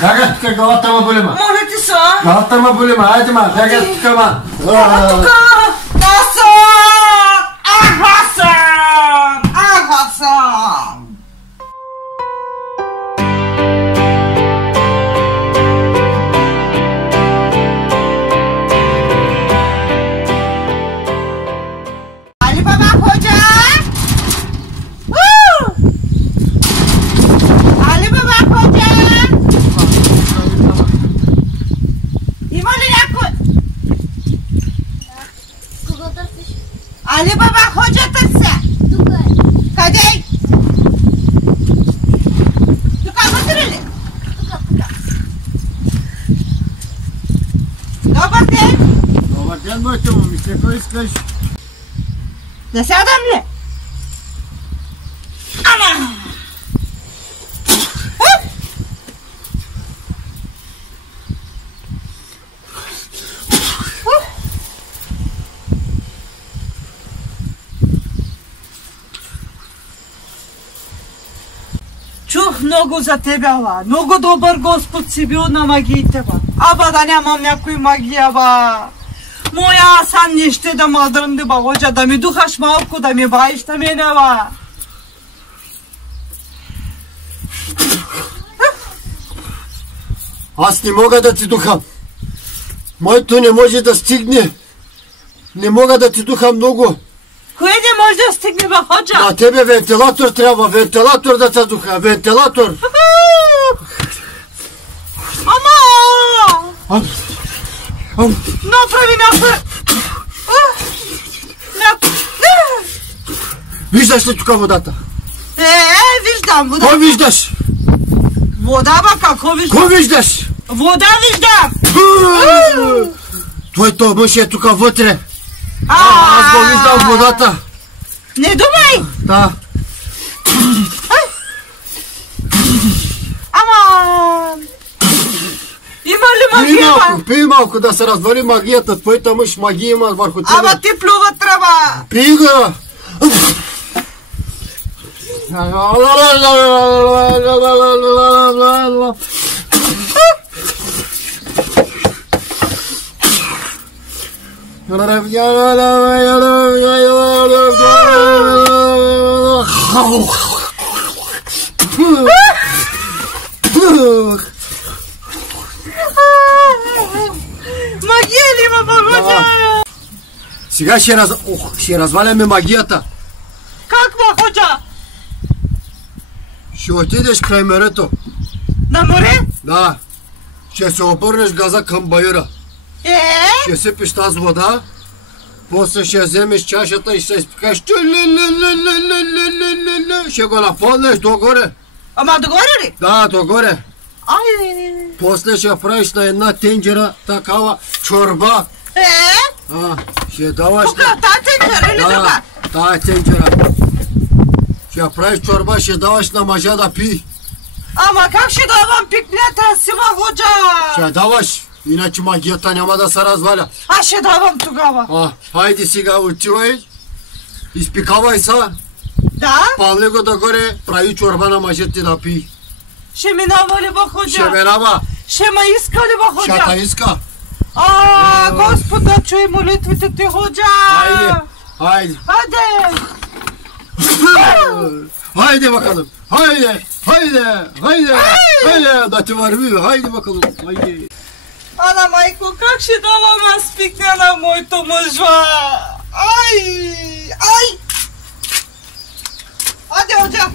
Бягай тук, главата ма боли, ма. Моля ти са. Главата ма боли, ма. Айде, ма. Бягай тук, ма. Тук. Хасан! Хасан! Хасан! Ali Baba Hoca! Ali Baba Hoca! Има ли някой? Кого търсиш? Ali Baba Hoca търся! Тук е. Къде? Тук вътре ли? Тук. Добър ден! Добър ден, моите момиче, кой искаш? Да сядам ли? Ама! Чух много за тебе, ала. Много добър Господ си бил на магиите, ба. Аба да нямам някой магия, ба. Моя асан не ще да ма дрънди, ба, Ходжа, да ми духаш малко, да ми баиш на мене, ба. Аз не мога да ти духам. Моето не може да стигне. Не мога да ти духа много. Кое не може да стигне, ба, Ходжа? На тебе вентилатор трябва. Вентилатор да те духа. Вентилатор. Ама! Направи някой... Виждаш ли тук водата? Виждам вода. Кой виждаш? Вода, ба, какво виждам? Кой виждаш? Вода виждам! Твоето мъж е тук вътре. Аз го виждам водата. Не думай! Да. Ама... Има ли магия, ба? Пий малко да се развали магията. Твоята мъж магия има върху тебе. Ама ти плюва тръба! Пий го! Магия ли има, ба, Ходжа? Сега ще разваляме магията. Как, ба, Ходжа? Ще отидеш край морето. На море? Да. Ще се обърнеш газа към баира. Ще сипиш тази вода. После ще вземеш чашата и ще изпикаш. Ще го напълнеш догоре. Ама догоре ли? Да, догоре. Ай! После ще правиш на една тенджера такава чорба. Ще даваш... Тук, тази тенджера или друга? Тая тенджера. Ще правиш чорба, ще даваш на мъжа да пи. Ама как ще давам пикнята си, ба, Ходжа? Ще даваш, иначе магията няма да се разваля. Аз ще давам тогава. Хайде сега отивай, изпикавай се. Да? Пални го догоре, прави чорба на мъжете да пи. Ще минава ли, ба, Ходжа? Ще минава. Ще ме иска ли, ба, Ходжа? Ще те иска. Господ да чуй молитвите ти, Ходжа! Хайде. Хайде! Хайде, бакалım. Хайде, да ти върви. Хайде, бакалım. Хайде. Ана, майко, как ще давам аз пикня на моето мъжа? Ай! Аде, Ходжа!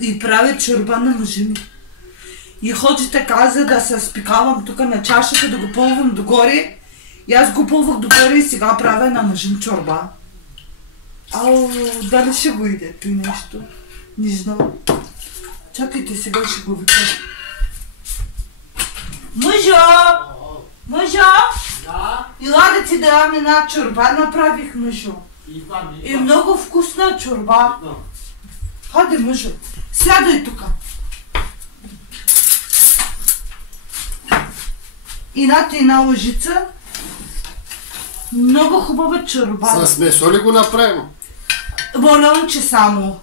И правя чорба на мъжа ми. И Ходжата каза да се спикавам тук на чашата, да го пълвам догоре. И аз го пълвах догоре и сега правя на мъжа ми чорба. Дали ще го иде той нещо? Не знам. Чакайте, сега ще го вика. Мъжо! Да? Ела да ти дам една чорба, направих, мъжо. И много вкусна чорба. Хайде, мъжо, сядай тук. И една лъжица. Много хубава чорба. С месо ли го направим? Болонче само.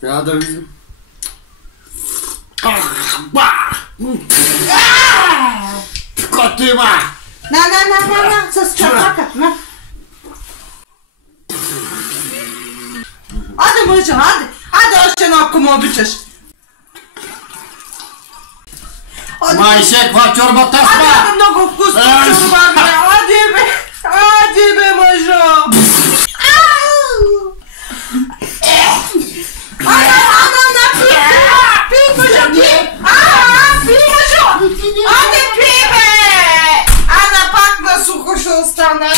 Трябва да видим. Кото има! На, с чапака, на. Аде, мъжа, аде още едно, ако му обичаш. Майше, каква чорба тъсма? Аде, много вкусно чорба, бе, аде, бе, мъжа. Пи, мъжа, пи, мъжа. Аде, пи, бе. Ана пак на сухо ще остана.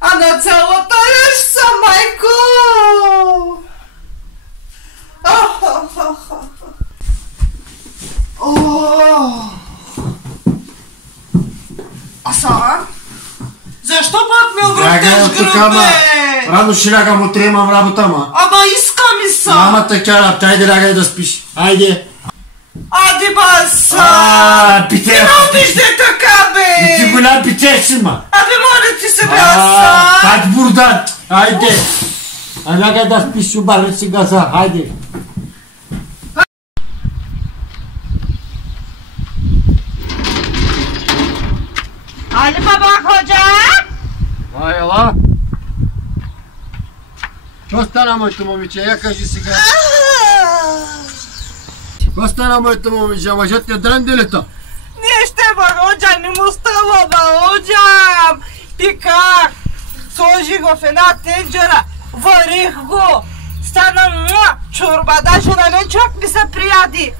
А на цялата ръжца, майко! А сега? Защо пак ме обръщаш гръб, бе? Рано ще лягам, утре имам работа, ма. Ама искам и са! Няма така работа, айде лягай да спиш. Айде. Ади баса! Пите! Не виждай така, бе! Ти голям пите си, ма. Абе, моля ти се, бе, аса! Пак бурдан! Айде! А лягай да спиш, обаря си газа, айде! Али баба ходжа? Ай, ела! Що стана, моето момиче? Я кажи сега. Какво стана, моето момиче? Мъжът не дрънди ли то? Нищо, бе, ходжа, не му става, бе, ходжа! Пиках! Сложих го в една тенджера, варих го, стана чорба, даже на мен човек ми се прияди.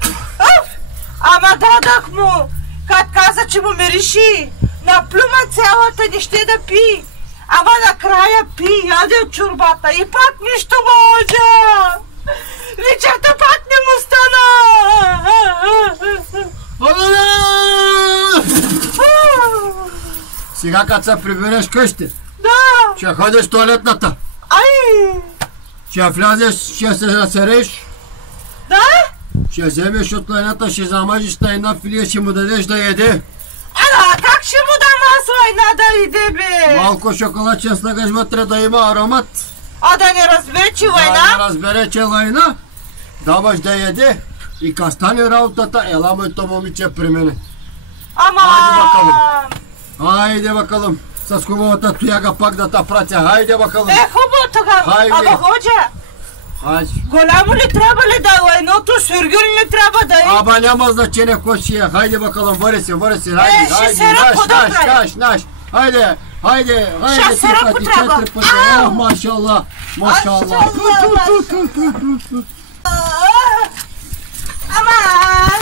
Ама дадах му, като каза, че му мириши, наплюма цялата, не ще да пи. Ама накрая пи, яде от чорбата и пак нищо може. Вечерта пак не му стана. Сега като се прибереш къщи, Да. ще ходиш в туалетната, Ай. ще влязеш, ще се насереш, Да? ще вземеш от лайната, ще замажиш на една филия, ще му дадеш да яде. Ана, как ще му дам аз лайна да иде, бе? Малко шоколад ще слагаш вътре да има аромат. А да не разбере, че Да лайна? не разбере, че лайна, даваш да яде. И ка стане работата, ела моето момиче при мене. Ама... Хайде, бакале. Хайде, бакалъм. С хубавата тояга пак да та пратя. Хайде, бакалъм. Хубаво тогава. Хайде. Ама ходжа, Хайде. голямо ли трябва ли да е лайното, сюргюр ли трябва да е? Аба няма значение какво ще е. Хайде, бакалъм, вари се. Хайде, ще хайде. се ръко Наш. Хайде. Ще се ръко трябва. Ох, машалла. Машалла. Аман!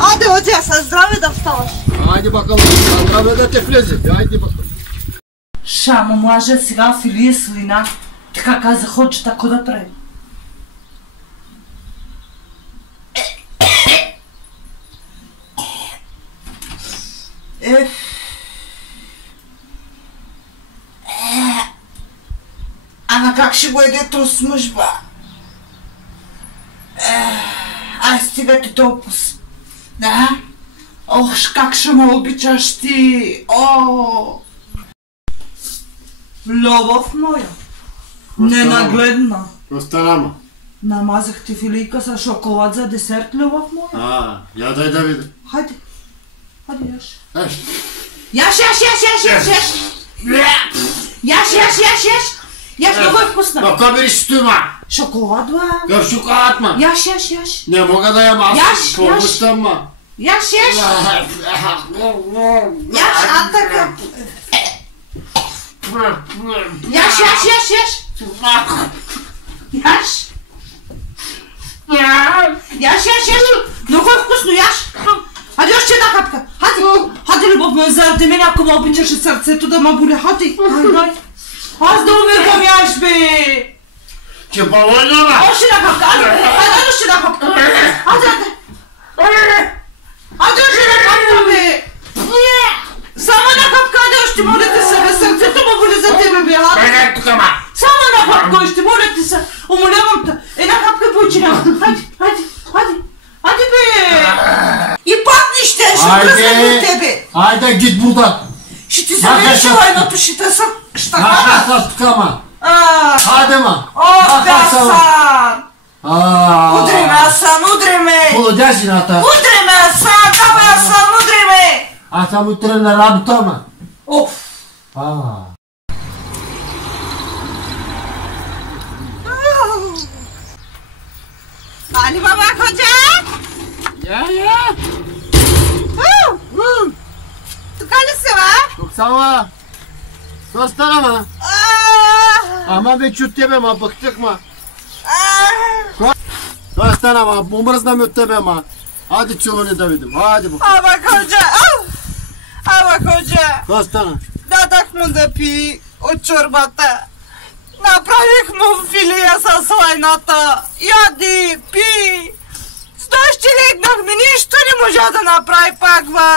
Аде, ходжа, със здраве да вставаш. Хайде, бакалъм. Здраве да те влезе. Хайде, бакалъм. Шама, млажа сега филия слина. Така каза, ходжа, тако да прави. Ама как ще го еде то с мъж, ба? Ай, стига ти толкова. Да? Ох, как ще ме обичаш ти! О! Любов моя, ненагледна. Остана, ма. Намазах ти филийка с шоколад за десерт, любов моя. Я дай да видя. Хайде, хайде яш. Еш. Яш! Яш, много е вкусна. Ма ко бери си стои, ма? Шоколад, ба. Къв шоколад, ма? Яш. Не мога да ям аз. Яш. Помощта, ма. Яш, а така. Яш. Много е вкусно, яш. Хайде още една хапка. Хайде, любов моя, заради мен, ако ме обичаше сърцето да ме боля. Хайде. Аз да умирам, яш, бе. Че балона, ма. Още една хапка. Хайде, още една хапка. Хайде, още една хапка, бе. Само една хапка, хайде, още моля те се, бе. Сърцето ме боли за тебе, бе. Бегай тук, ма. Само една хапка, още моля те се. Умолявам те. Една хапка, бойчина. Хайде, бе. И пак ни щеше. бръсна до тебе. Айде гид buradan. Ще ти замеш лайното, ще те съм щакана. Бакаш тук ама. Хайде ма. Ох, Асан. Удри ме, Асан, удри ме. Полудя жената. Удри ме, Асан, давай, Асан, удри ме. Аз съм утре на работа, ама. Оф. Али баба Ходжа? Я. Тук ли си, ба? Тук сама. Що стана, ма? Ама вече от тебе, ма, бъхтях, ма. Що стана, ма? Умръзна ми от тебе, ма. Хайде целуни да видим, хайде, бъхтях. Ама Ходжа. Що стана? Дадах му да пи от чорбата. Направих му филия с лайната. Яди, пи. С нощи легнахме, нищо не можа да направи пак, ба.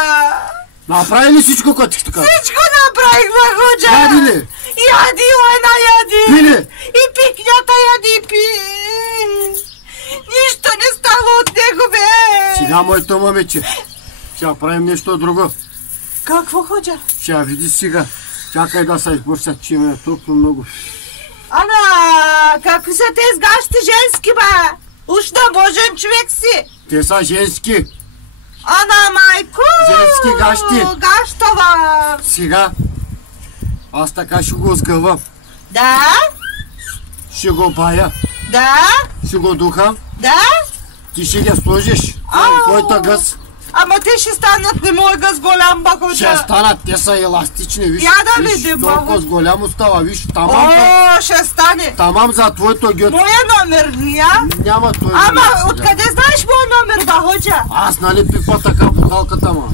Направи ли всичко, което ти каза? Всичко направих, ба, Ходжа. Яди ли? Яди, лайна, яди. Пи ли? И пикнята яди, пи. Нищо не става от него, бе. Сега, моето момиче, ще правим нещо друго. Какво, Ходжа? Ще види сега. Чакай да се избърша, че ме е толкова много. Ана, какви са тези гащи женски, ба? Уж да божен човек си. Те са женски. Ана, майко! Женски гащи. Гаштова! Сега, аз така ще го сгъвам. Да? Ще го бая. Да? Ще го духам. Да? Ти ще ги сложиш. Твоята гъс. Ама те ще станат не мой гъс голям, ба, Ходжа. Ще станат, те са еластични, виж. Я да видим, ба. Толкова с голямо става, виж, тамам. О, ще стане. Тамам за твоето гъс. Моя номер ли, а? Няма той. Ама, откъде знаеш моя номер, ба, Ходжа? Аз нали пипа така бухалката, ма.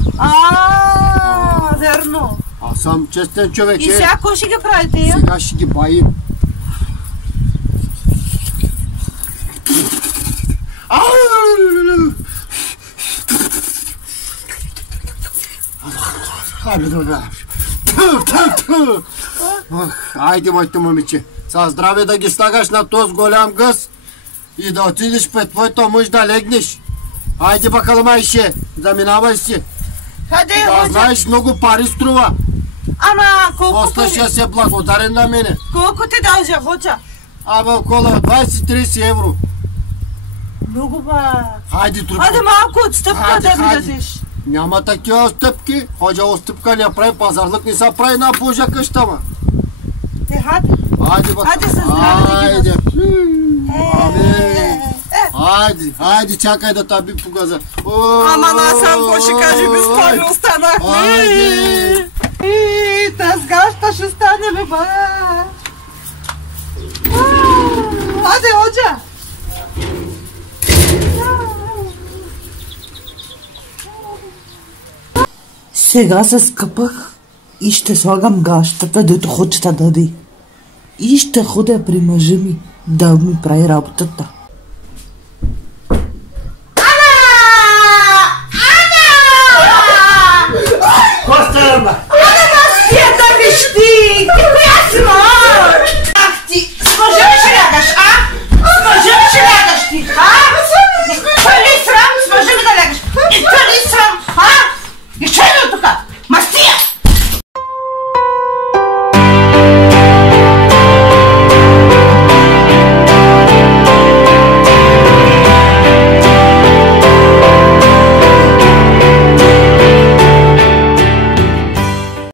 Верно. Аз съм честен човек. И сега кой ще ги правите, я? Сега ще ги баим. Айде, моето момиче, със здраве да ги слагаш на този голям гъс и да отидеш пред твоето мъж да легнеш. Айде, бакалмайше, заминавай си. Къде, Да Ходжа? знаеш, много пари струва. Ама, колко После ще се благодарен на мене. Колко ти дължа, Ходжа? Абе, около 20-30 евро. Много, ба. Хайде, трудно. Айде малко отстъпка Хайде, да ми хайде. дадеш. Няма такива отстъпки. Ходжа отстъпка не прави, пазарлък не са прави на Божа къща, ма. Хайде. Хайде, бе. Хайде, със здраве да ги Хайде. Хайде, чакай да таби по газа. Ама насам, ко ще каже, безпълно останахме. Хайде. Таз гаща ще стане, бе, ба. Хайде, Ходжа. Сега се скъпах и ще слагам гащата, дето Ходжата даде. И ще ходя при мъжа ми да ми прави работата.